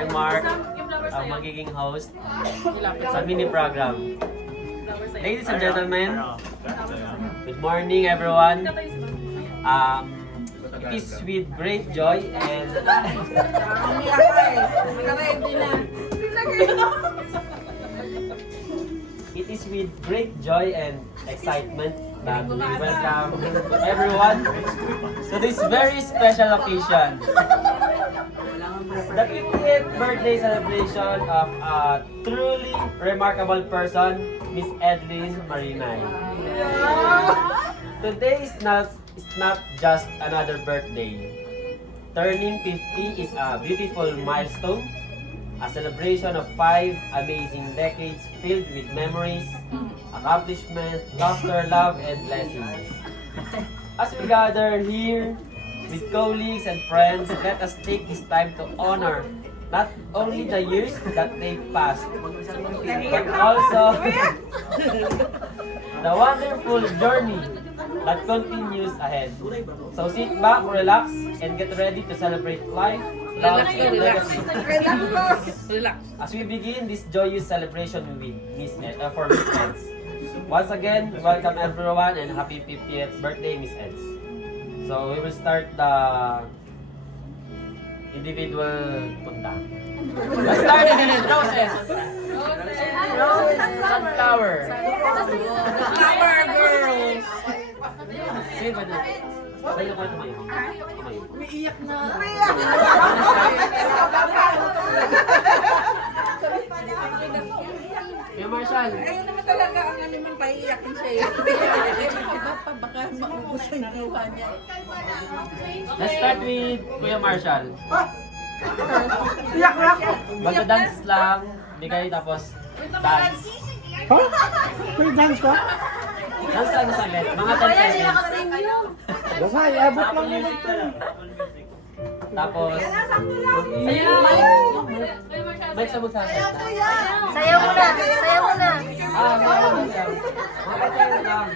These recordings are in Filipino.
I'm Mark, ang magiging host sa mini program. Ladies and gentlemen, good morning everyone. It is with great joy and it is with great joy and excitement that we welcome everyone to this very special occasion. The 50th birthday celebration of a truly remarkable person, Miss Edlyn Marinay. Today is not just another birthday. Turning 50 is a beautiful milestone, a celebration of 5 amazing decades filled with memories, accomplishment, laughter, love, and blessings. As we gather here with colleagues and friends, let us take this time to honor not only the years that they've passed, but also the wonderful journey that continues ahead. So sit back, relax, and get ready to celebrate life, love, and legacy. As we begin this joyous celebration with Miss Eds. Once again, welcome everyone and happy 50th birthday, Miss Eds. So we will start the individual punta. Let's start with the roses. Sunflower. Sunflower girls. Sige, pwede. Pwede ko tumayo. Umiiyak na. Kuya Marshall. Ayun naman talaga ang animang paiiyakin siya eh. Baka maubos ang gawa niya. Let's start with Kuya Marshall. Iyak na. Magda-dance lang. Bigay tapos dance. Ha? May dance ka? Dance lang saglit. Mga 10 seconds. Basta, iabot lang yun ito. Tapos, Mike sa magsasalita. Sayaw muna! Sayaw muna! Sayaw muna. Mga 10 seconds lang.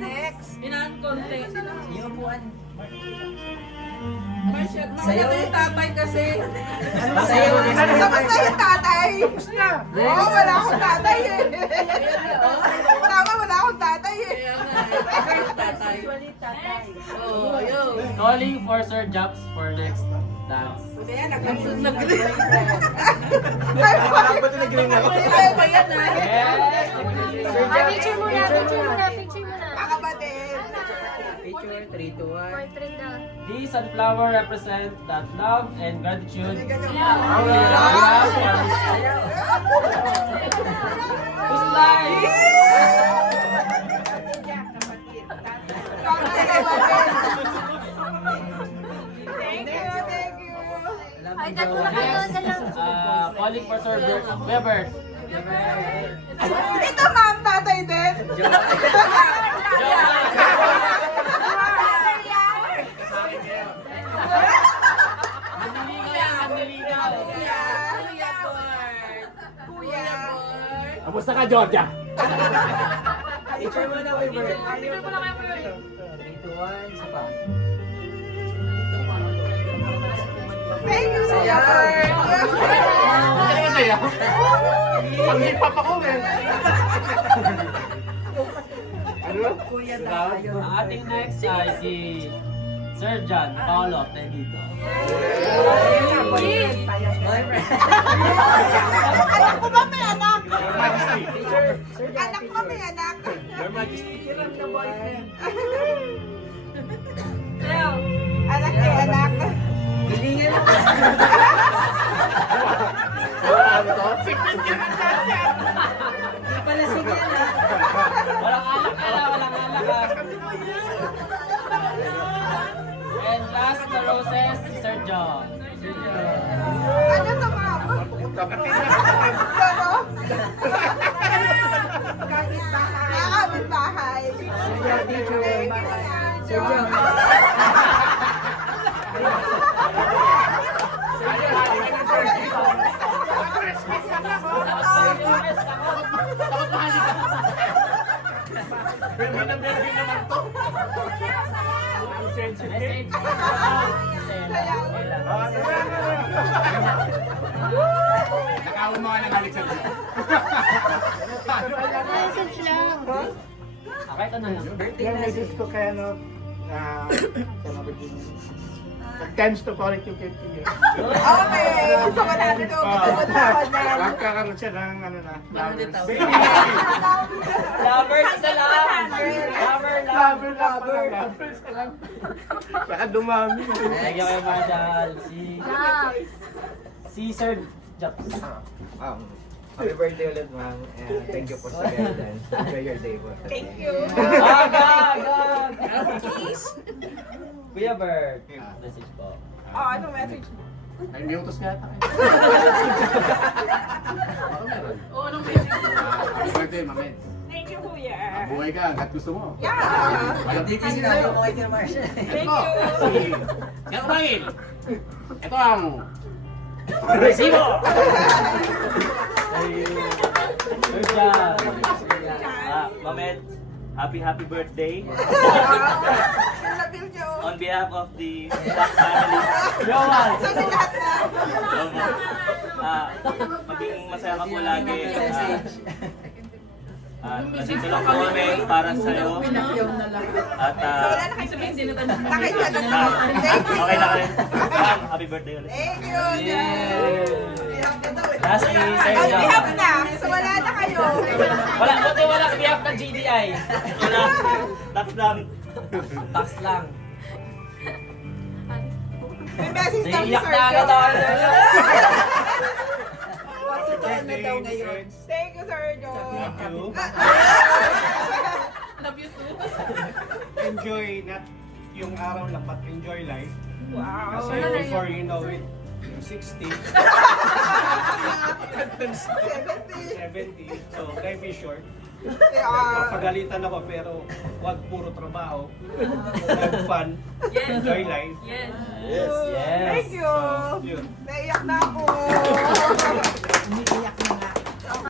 Next. Inaan konti. Sayaw yung tatay kasi. Sayaw na. Kamusta yung tatay? Oo, wala akong tatay eh. Tama, wala akong tatay eh. Tatay. Oo, yun. Calling for Sir Japs for next dance. Yes! Picture muna! Picture muna! Picture muna! Kakapatid. Picture, 3, 2, 1. Portrait daw. These sunflower represent that love and gratitude we have for Who's life? Thank you, thank you. Ay, dito na kayo. Dalang. Calling for Sir Webert. Ito ma'am, tatay din. Kuya. Kamusta ka, Georgia? Picture mo na, Weaver. Picture mo na kayo, Kuya. 3, 2, 1. Isa pa. Thank you, Kuya. Pag-hip-hop ako, eh. Ano? Kuya tayo. Ang ating next ay si Sir John Paulo Tenito. Anak ko ba may anak? Your Majesty. Anak ko ba may anak? Your Majesty. Hiram na boyfriend. Anak kay anak. Hilingan mo. Ano to? Hindi pala sige yan ah. Walang alak walang alak. And last the roses, si Sir John. Ano to, ma'am? Ano? Kakabit bahay. Picture. Sir John. Pero na birthday naman to. Message. Nakaumawa ng halik sa dito. Message lang. Okay, ito na lang. Yung message ko kaya no, times to call it yung 50 years. Okay, gusto ko natin ito. Magkakaroon siya ng ano na, lovers. Lovers, isa lang. Lovers ka lang. Baka dumami. Thank you kayo, Marshall. Love. Si Sir Jops. Happy birthday ulit, ma'am. And thank you po sa guidance. Enjoy your day po. Thank you. Agad! Please. Kuya Bert, message po. Oh, ano message mo? Ay, may utos ka yata. Oo, anong message mo? Happy birthday, Mamed. Thank you, kuya. Buhay ka hanggat gusto mo. Yeah. Alam Hindi kasi namin mo kay Marshall. Thank you. Siya kumangin. Ito ang resibo. Good job. Mamed, happy birthday. Love you, Joe. On behalf of the Fox family, Yowan! Sabi lahat na. maging masaya ka po lagi. Nandito lang po kami para sa'yo. At Wala na kayo sabihin. Takay ka na lang. Thank you. okay na kayo. Happy birthday ulit. Thank you, Joe. Lastly, Sir On behalf Jops. na. So wala na kayo. Buti wala on behalf ng GDI. Wala. Tapos lang. Tax lang. May message daw si Naiiyak Sir na agad Joe. ako, Sir Jops. Thank you, Sir Joe. Love you too. Enjoy not yung araw lang but enjoy life. Wow. Kasi before you know it, yung 60, 70, so life is short. Papagalitan ako pero wag puro trabaho. Have fun, enjoy life. Yes. Thank you. Yun. Naiyak na ako.